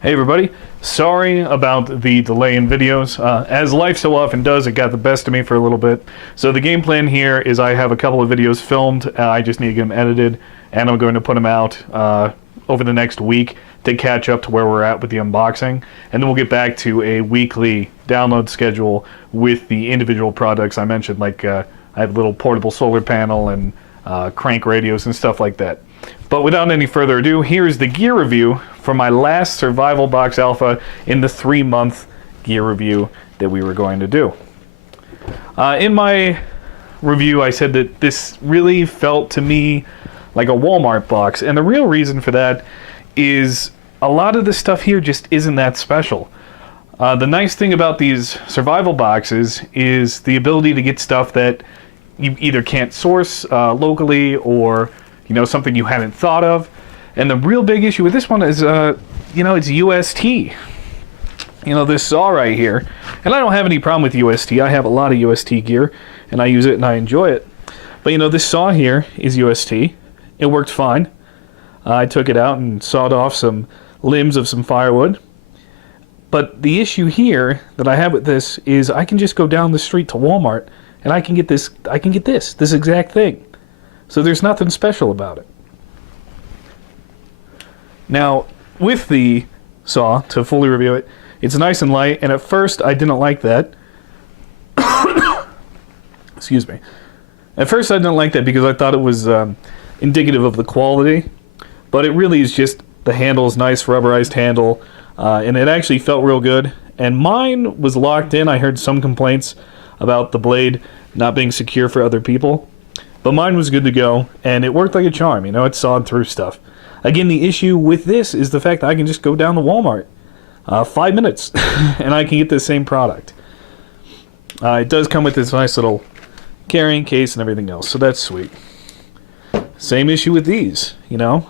Hey everybody, sorry about the delay in videos. As life so often does, it got the best of me for a little bit. So the game plan here is I have a couple of videos filmed, I just need to get them edited, and I'm going to put them out over the next week to catch up to where we're at with the unboxing. And then we'll get back to a weekly download schedule with the individual products I mentioned, like I have a little portable solar panel and crank radios and stuff like that. But without any further ado, here's the gear review for my last survival box alpha in the 3-month gear review that we were going to do. In my review, I said that this really felt to me like a Walmart box, and the real reason for that is a lot of the stuff here just isn't that special. The nice thing about these survival boxes is the ability to get stuff that you either can't source locally, or something you hadn't thought of. And the real big issue with this one is, it's UST. This saw right here. And I don't have any problem with UST. I have a lot of UST gear, and I use it and I enjoy it. But this saw here is UST. It worked fine. I took it out and sawed off some limbs of some firewood. But the issue here that I have with this is I can just go down the street to Walmart and I can get this exact thing. So there's nothing special about it. Now, with the saw, to fully review it, it's nice and light, and at first I didn't like that. Excuse me. At first I didn't like that because I thought it was indicative of the quality, but it really is just the handle is nice, rubberized handle, and it actually felt real good. And mine was locked in. I heard some complaints about the blade not being secure for other people. But mine was good to go, and it worked like a charm. It sawed through stuff. Again, the issue with this is the fact that I can just go down to Walmart. 5 minutes, and I can get the same product. It does come with this nice little carrying case and everything else, so that's sweet. Same issue with these, the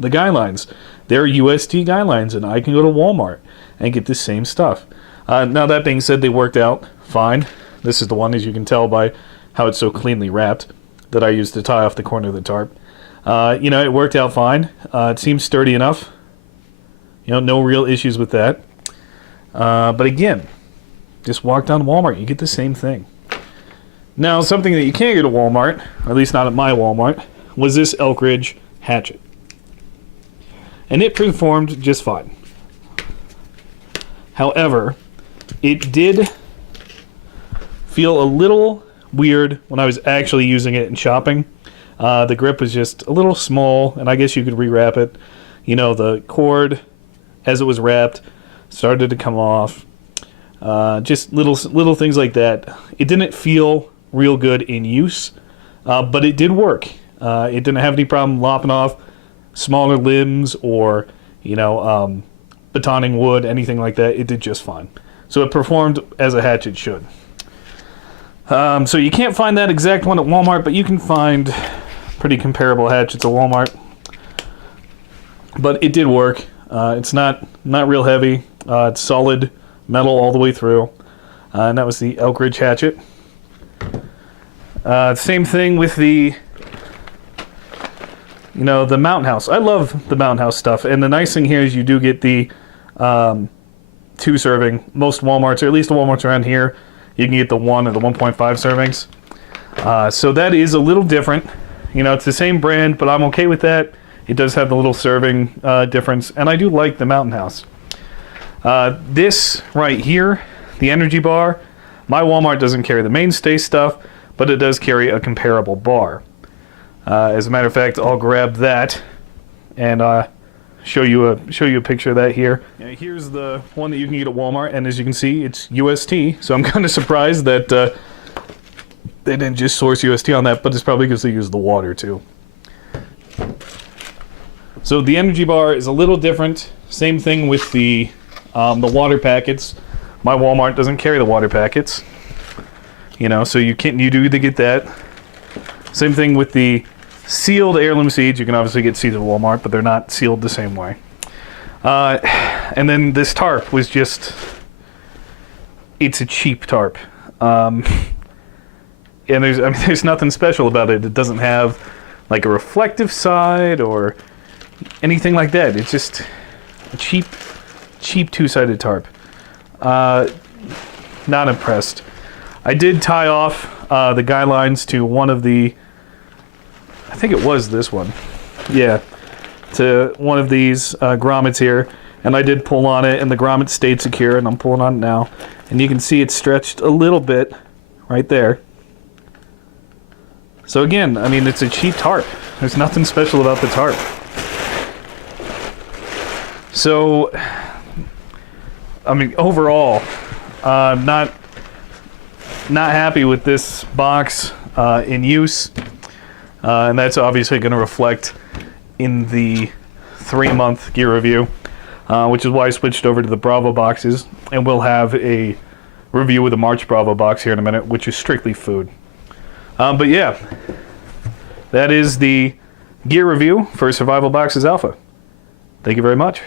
guidelines. They're UST guidelines, and I can go to Walmart and get the same stuff. Now, that being said, they worked out fine. This is the one, as you can tell by how it's so cleanly wrapped, that I used to tie off the corner of the tarp. It worked out fine. It seems sturdy enough. No real issues with that. But again, just walk down to Walmart, you get the same thing. Now, something that you can't get at Walmart, or at least not at my Walmart, was this Elk Ridge Hatchet. And it performed just fine. However, it did feel a little weird when I was actually using it and shopping. The grip was just a little small, and I guess you could rewrap it. The cord, as it was wrapped, started to come off. Just little things like that. It didn't feel real good in use, but it did work. It didn't have any problem lopping off smaller limbs or, batoning wood, anything like that. It did just fine. So it performed as a hatchet should. So you can't find that exact one at Walmart, but you can find pretty comparable hatchets at Walmart. But it did work. It's not real heavy. It's solid metal all the way through. And that was the Elk Ridge Hatchet. Same thing with the Mountain House. I love the Mountain House stuff. And the nice thing here is you do get the 2-serving. Most Walmarts, or at least the Walmarts around here, you can get the 1 or the 1.5 servings. So that is a little different. It's the same brand, but I'm okay with that. It does have the little serving difference, and I do like the Mountain House. This right here, the energy bar, my Walmart doesn't carry the mainstay stuff, but it does carry a comparable bar. As a matter of fact, I'll grab that and show you a picture of that here. Here's the one that you can get at Walmart, and as you can see, it's UST. So I'm kind of surprised that they didn't just source UST on that, but it's probably because they use the water too. So the energy bar is a little different. Same thing with the water packets. My Walmart doesn't carry the water packets. So you do either get that. Same thing with the sealed heirloom seeds. You can obviously get seeds at Walmart, but they're not sealed the same way. And then this tarp was just, it's a cheap tarp. And there's nothing special about it. It doesn't have like a reflective side or anything like that. It's just a cheap cheap two-sided tarp. Not impressed. I did tie off the guy lines to one of the, I think it was this one. Yeah, to one of these grommets here. And I did pull on it, and the grommet stayed secure, and I'm pulling on it now. And you can see it's stretched a little bit right there. So again, I mean, it's a cheap tarp. There's nothing special about the tarp. So, I mean, overall, not happy with this box in use. And that's obviously going to reflect in the 3-month gear review, which is why I switched over to the Bravo boxes. And we'll have a review with the March Bravo box here in a minute, which is strictly food. But yeah, that is the gear review for Survival Boxes Alpha. Thank you very much.